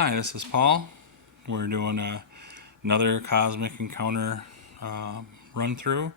Hi, this is Paul. We're doing another Cosmic Encounter run through.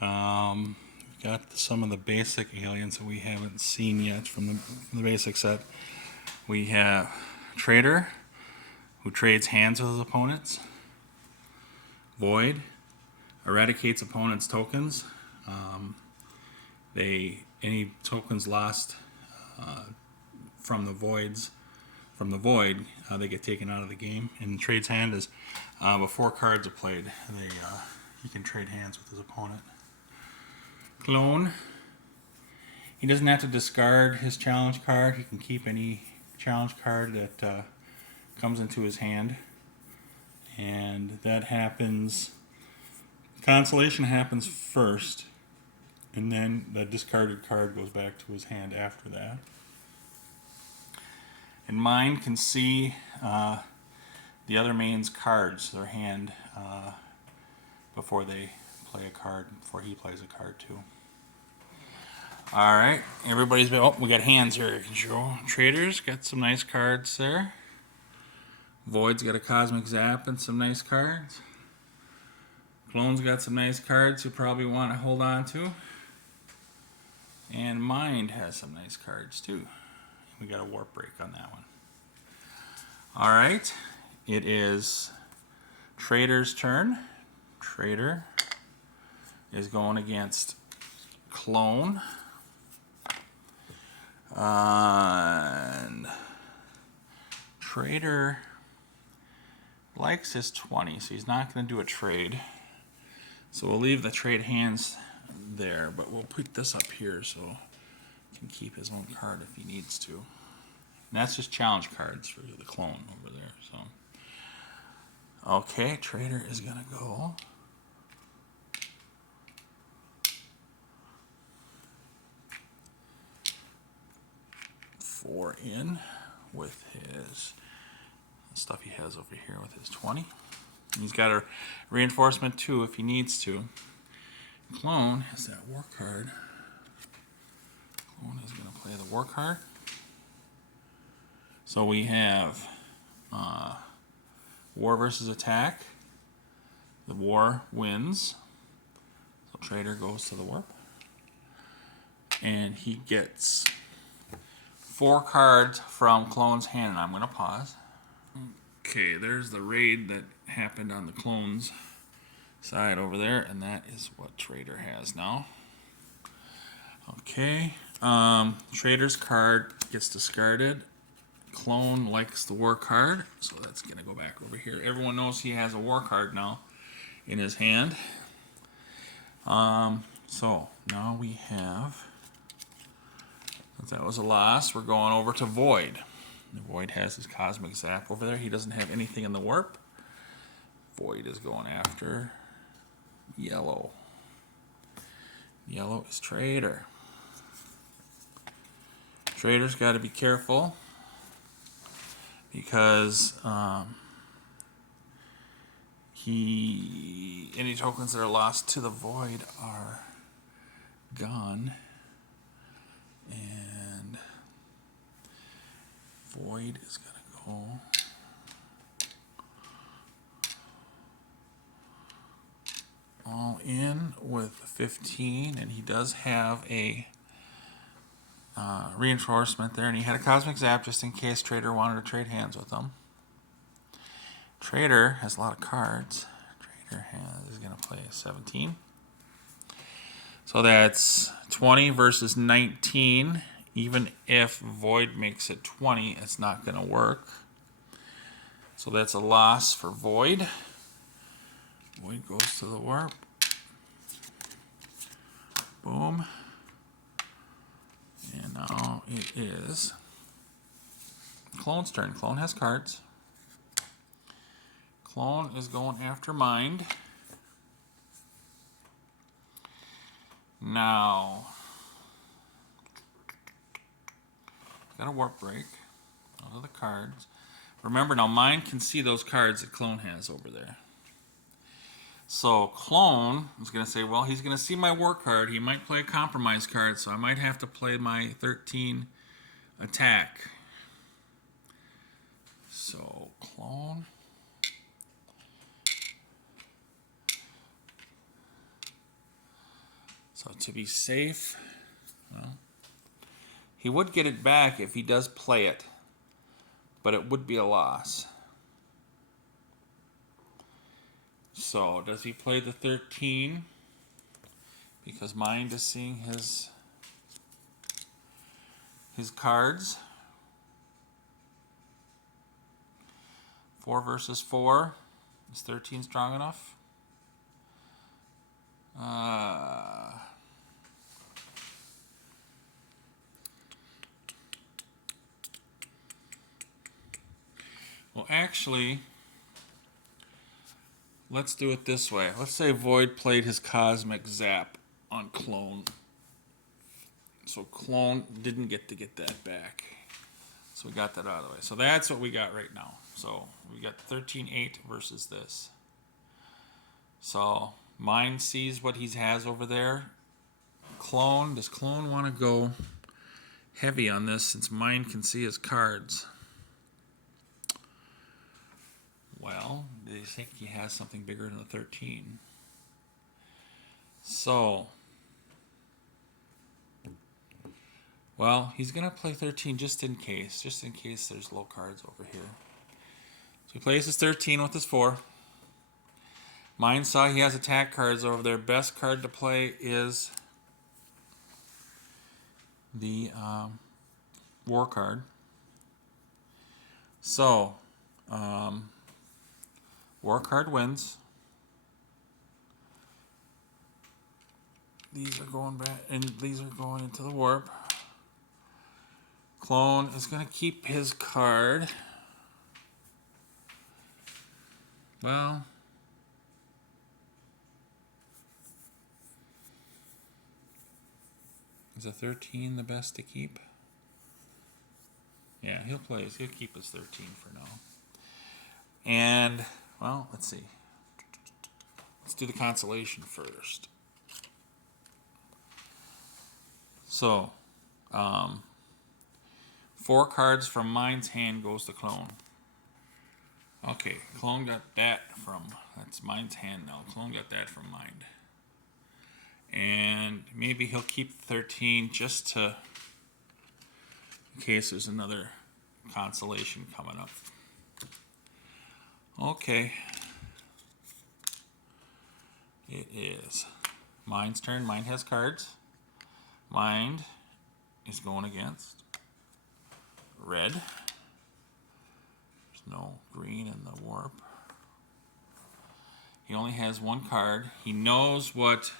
We've got some of the basic aliens that we haven't seen yet from the basic set. We have Trader, who trades hands with his opponents. Void, eradicates opponents' tokens. Any tokens lost from the void, they get taken out of the game. And trade's hand is before cards are played, he can trade hands with his opponent. Clone. He doesn't have to discard his challenge card. He can keep any challenge card that comes into his hand. And that happens. Consolation happens first, and then the discarded card goes back to his hand after that. And Mind can see the other main's cards, their hand, before they play a card, before he plays a card too. Alright, everybody's been, we got hands here you can show. Trader's got some nice cards there. Void's got a Cosmic Zap and some nice cards. Clone's got some nice cards you probably want to hold on to. And Mind has some nice cards too. We got a Warp Break on that one. Alright, it is Trader's turn. Trader is going against Clone. And Trader likes his 20, so he's not going to do a trade. So we'll leave the trade hands there, but we'll put this up here so he can keep his own card if he needs to. And that's just challenge cards for the Clone over there. So, okay, Trader is going to go. Four in with his stuff he has over here with his 20. He's got a reinforcement too if he needs to. Clone has that war card. Clone is going to play the war card. So we have war versus attack. The war wins. So Trader goes to the warp. And he gets 4 cards from Clone's hand. And I'm going to pause. Okay, there's the raid that happened on the Clone's side over there, and that is what Trader has now. Okay, Trader's card gets discarded. Clone likes the war card, so that's going to go back over here. Everyone knows he has a war card now in his hand. So now we have, since that was a loss, we're going over to Void. The Void has his Cosmic Zap over there. He doesn't have anything in the warp. Void is going after Yellow. Yellow is Trader. Trader's got to be careful because any tokens that are lost to the Void are gone. And Void is going to go all in with 15, and he does have a reinforcement there, and he had a Cosmic Zap just in case Trader wanted to trade hands with him. Trader has a lot of cards. Trader is going to play 17. So that's 20 versus 19. Even if Void makes it 20, it's not going to work. So that's a loss for Void. Void goes to the warp. Boom. And now it is Clone's turn. Clone has cards. Clone is going after Mind. Now, got a Warp Break. Those are the cards. Remember now, Mind can see those cards that Clone has over there. So Clone is going to say, well, he's going to see my war card. He might play a compromise card, so I might have to play my 13 attack. So clone. So to be safe, well, he would get it back if he does play it, but it would be a loss. So does he play the 13? Because Mind is seeing his cards. 4 versus 4. Is 13 strong enough? Well, actually, let's do it this way. Let's say Void played his Cosmic Zap on Clone. So Clone didn't get that back. So we got that out of the way. So that's what we got right now. So we got 13-8 versus this. So Mind sees what he has over there. Clone, does Clone want to go heavy on this since Mind can see his cards? Well, they think he has something bigger than the 13. So, well, he's going to play 13 just in case there's low cards over here. So he plays his 13 with his 4. Mind saw he has attack cards over there. Best card to play is the war card. So, war card wins. These are going back, and these are going into the warp. Clone is going to keep his card. Well, is a 13 the best to keep? Yeah, he'll keep his 13 for now. And, well, let's see. Let's do the consolation first. So, 4 cards from Mind's hand goes to Clone. Okay, Clone got that that's Mind's hand now. Clone got that from Mind. And maybe he'll keep 13 just to, in case there's another consolation coming up. Okay. It is Mind's turn. Mind has cards. Mind is going against red. There's no green in the warp. He only has 1 card. He knows what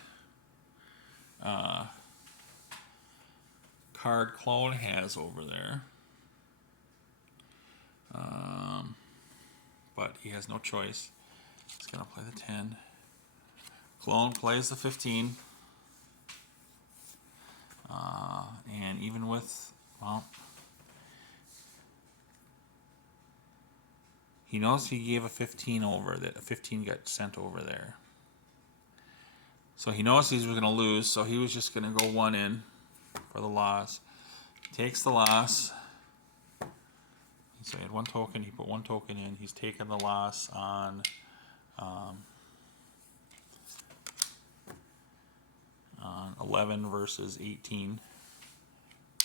card Clone has over there. But he has no choice. He's going to play the 10. Clone plays the 15. And even with, well, he knows he gave a 15 over, that a 15 got sent over there. So he knows he's going to lose, so he was just going to go 1 in for the loss. Takes the loss. So he had 1 token, he put 1 token in. He's taken the loss on 11 versus 18.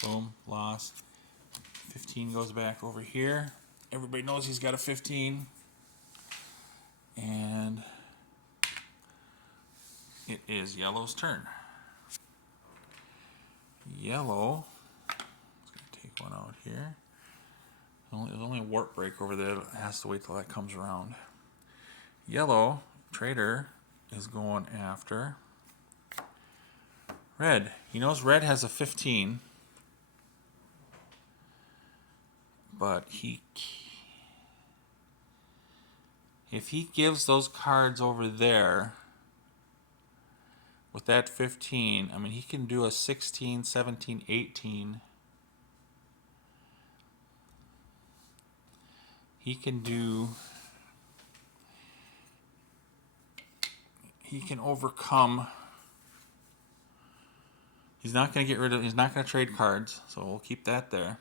Boom, lost. 15 goes back over here. Everybody knows he's got a 15. And it is Yellow's turn. Yellow is going to take 1 out here. There's only a warp break over there. It has to wait till that comes around. Yellow, Trader, is going after Red. He knows Red has a 15. But if he gives those cards over there with that 15, I mean, he can do a 16, 17, 18. He can overcome. He's not going to trade cards, so we'll keep that there.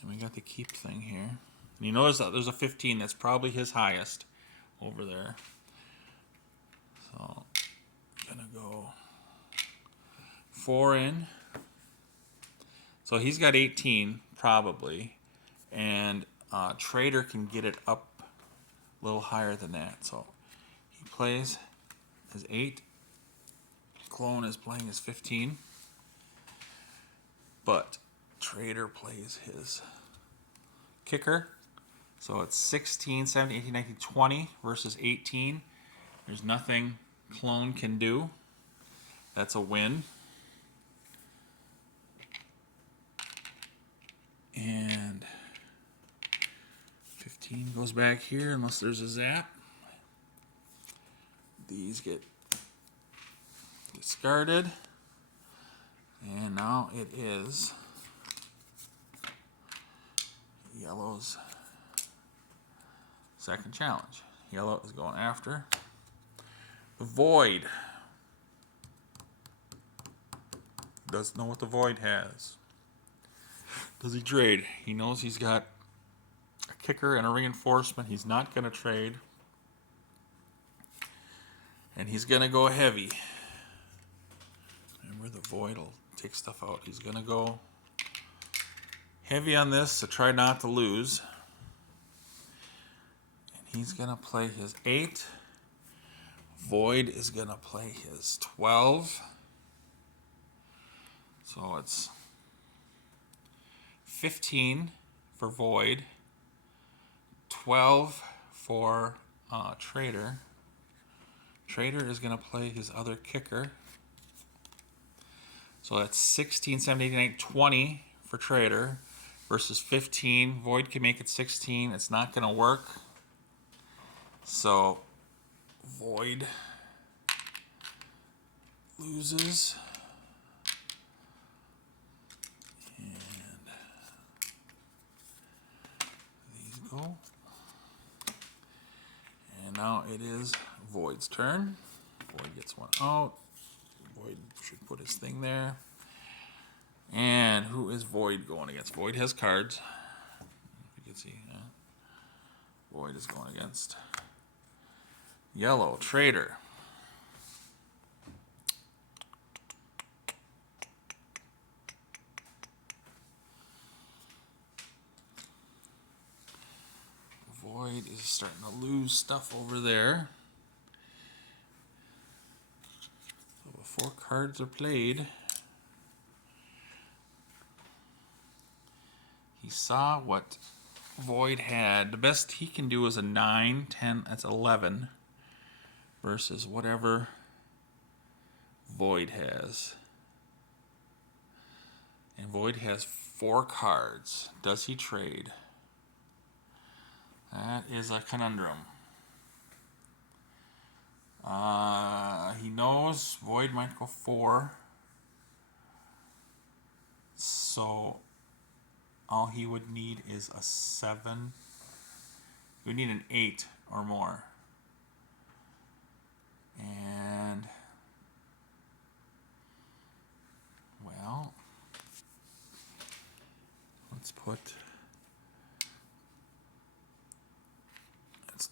And we got the keep thing here. And you notice that there's a 15. That's probably his highest over there. So, gonna go 4 in. So he's got 18 probably, and Trader can get it up a little higher than that. So he plays his 8. Clone is playing his 15, but Trader plays his kicker. So it's 16, 17, 18, 19, 20 versus 18. There's nothing Clone can do. That's a win. And 15 goes back here unless there's a zap. These get discarded. And now it is Yellow's second challenge. Yellow is going after the Void. Doesn't know what the Void has. Does he trade? He knows he's got a kicker and a reinforcement. He's not going to trade. And he's going to go heavy. Remember, the Void will take stuff out. He's going to go heavy on this to try not to lose. And he's going to play his 8. Void is going to play his 12. So it's 15 for Void, 12 for Trader. Trader is going to play his other kicker. So that's 16, 17, 18, 19, 20 for Trader versus 15. Void can make it 16. It's not going to work. So Void loses. Go. And now it is Void's turn. Void gets one out. Void should put his thing there. And who is Void going against? Void has cards. If you can see, Void is going against Yellow Trader. Void is starting to lose stuff over there. So before cards are played, he saw what Void had. The best he can do is a 9, 10, that's 11 versus whatever Void has. And Void has 4 cards. Does he trade? That is a conundrum. He knows Void might go 4. So all he would need is a 7. He would need an 8 or more. And, well, let's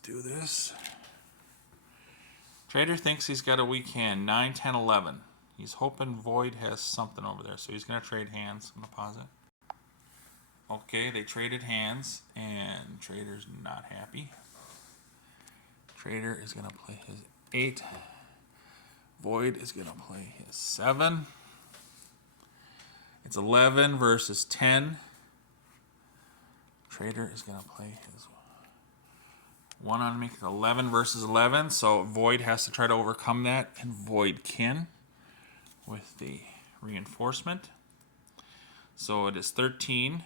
do this. Trader thinks he's got a weak hand. 9, 10, 11. He's hoping Void has something over there. So he's going to trade hands. I'm going to pause it. Okay, they traded hands. And Trader's not happy. Trader is going to play his 8. Void is going to play his 7. It's 11 versus 10. Trader is going to play his 1 on make it 11 versus 11. So Void has to try to overcome that. And Void can with the reinforcement. So it is 13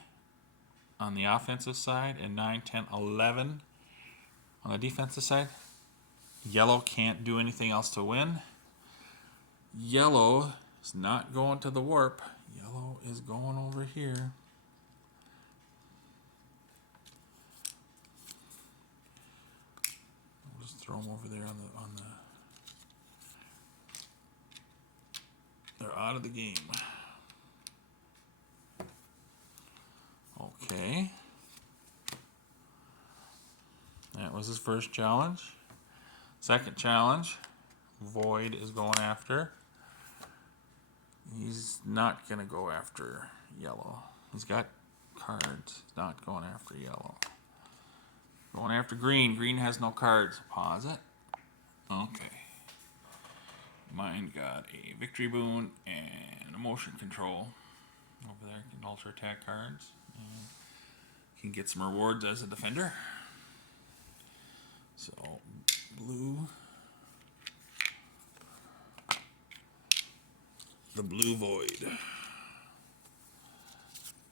on the offensive side and 9, 10, 11 on the defensive side. Yellow can't do anything else to win. Yellow is not going to the warp. Yellow is going over here. We'll just throw them over there on the. They're out of the game. Okay. That was his first challenge. Second challenge, Void is going after. He's not going to go after yellow. He's got cards. He's not going after yellow. Going after green. Green has no cards. Pause it. Okay. Mine got a victory boon and a motion control. Over there, can alter attack cards. And can get some rewards as a defender. So, blue. The blue Void.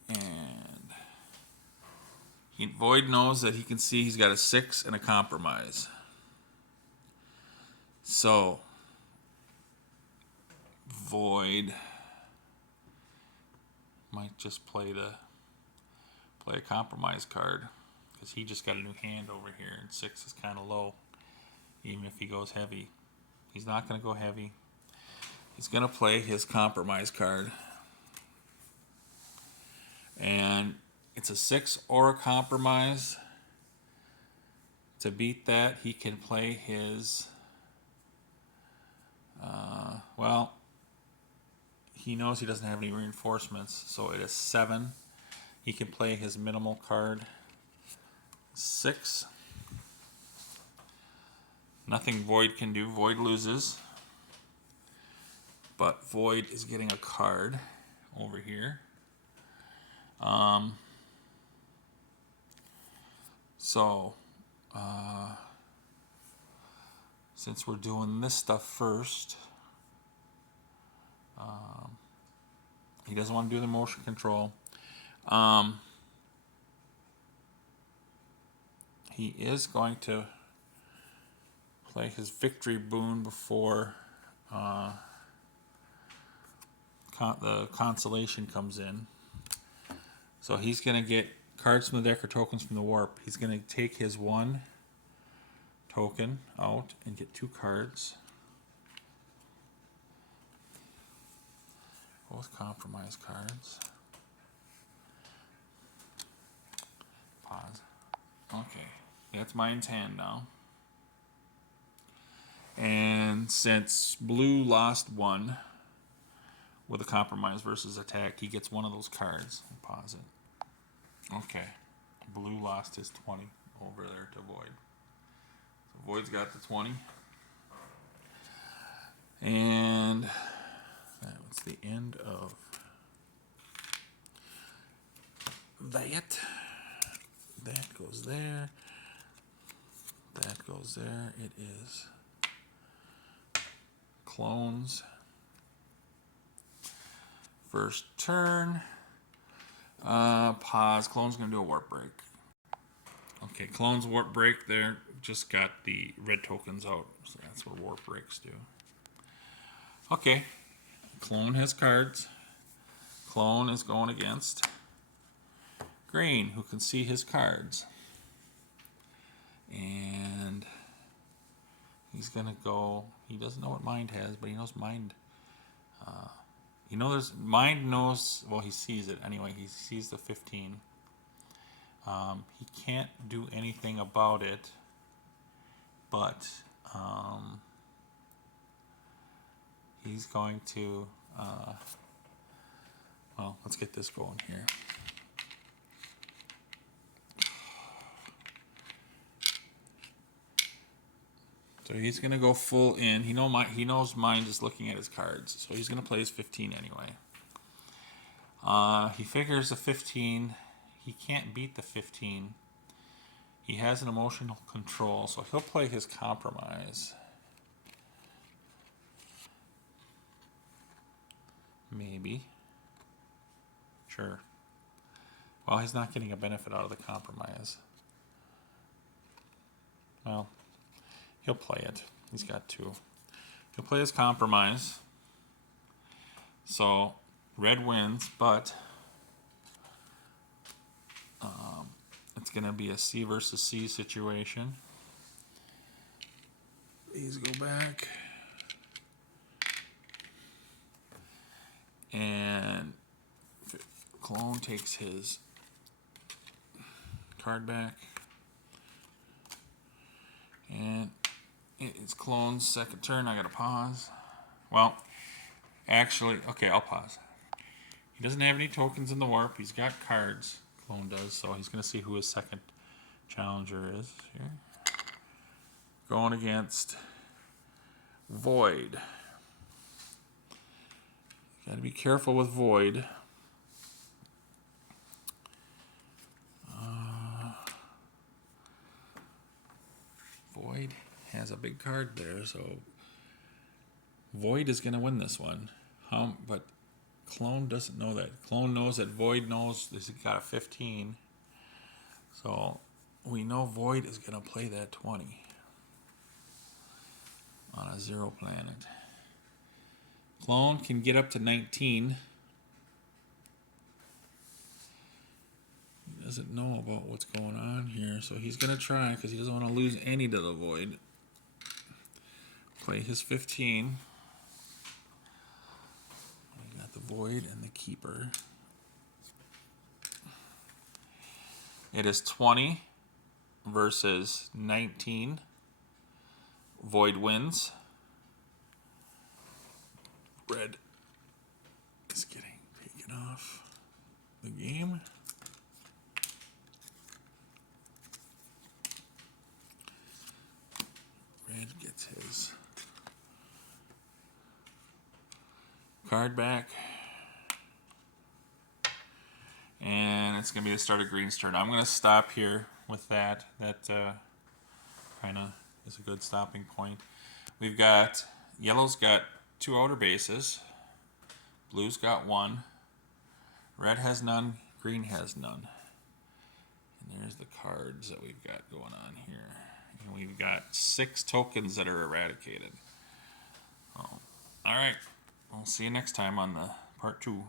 And Void knows that he can see he's got a 6 and a compromise. So, Void might just play a compromise card, because he just got a new hand over here, and 6 is kind of low, even if he goes heavy. He's not going to go heavy. He's going to play his compromise card. And it's a 6 or a compromise. To beat that, he can play his... well, he knows he doesn't have any reinforcements, so it is 7. He can play his minimal card, 6. Nothing Void can do. Void loses. But Void is getting a card over here. Since we're doing this stuff first, he doesn't want to do the motion control. He is going to play his victory boon before the consolation comes in. So he's going to get cards from the deck or tokens from the warp. He's going to take his 1 token out and get 2 cards. Both compromise cards. Pause. Okay, that's mine's hand now. And since blue lost 1 with a compromise versus attack, he gets 1 of those cards. Pause it. Okay, blue lost his 20 over there to Void. So Void's got the 20. And that was the end of that. That goes there. That goes there. It is clones. First turn. Pause. Clone's going to do a warp break. Okay, Clone's warp break there. Just got the red tokens out. So that's what warp breaks do. Okay. Clone has cards. Clone is going against Green, who can see his cards. And he's going to go... He doesn't know what Mind has, but he knows Mind... Mind knows, well, he sees it anyway. He sees the 15. He can't do anything about it, but he's going to, well, let's get this going here. So he's going to go full in. He knows Mind is looking at his cards, so he's going to play his 15 anyway. He figures the 15. He can't beat the 15. He has an emotional control, so he'll play his compromise. Maybe. Sure. Well, he's not getting a benefit out of the compromise. Well, he'll play it. He's got 2. He'll play his compromise. So, red wins, but it's going to be a C versus C situation. These go back. And Clone takes his card back. Clone's second turn. I gotta pause. Well, actually, okay, I'll pause. He doesn't have any tokens in the warp. He's got cards. Clone does, so he's gonna see who his second challenger is here. Going against Void. Gotta be careful with Void. Void has a big card there, so Void is going to win this one. But Clone doesn't know that. Clone knows that Void knows he's got a 15. So we know Void is going to play that 20 on a 0 planet. Clone can get up to 19. He doesn't know about what's going on here, so he's going to try because he doesn't want to lose any to the Void. Play his 15. We got the Void and the Keeper. It is 20 versus 19. Void wins. Red is getting taken off the game. Red gets his card back. And it's going to be the start of Green's turn. I'm going to stop here with that. That kind of is a good stopping point. We've got, yellow's got 2 outer bases. Blue's got 1. Red has none. Green has none. And there's the cards that we've got going on here. And we've got 6 tokens that are eradicated. All right. I'll see you next time on the part 2.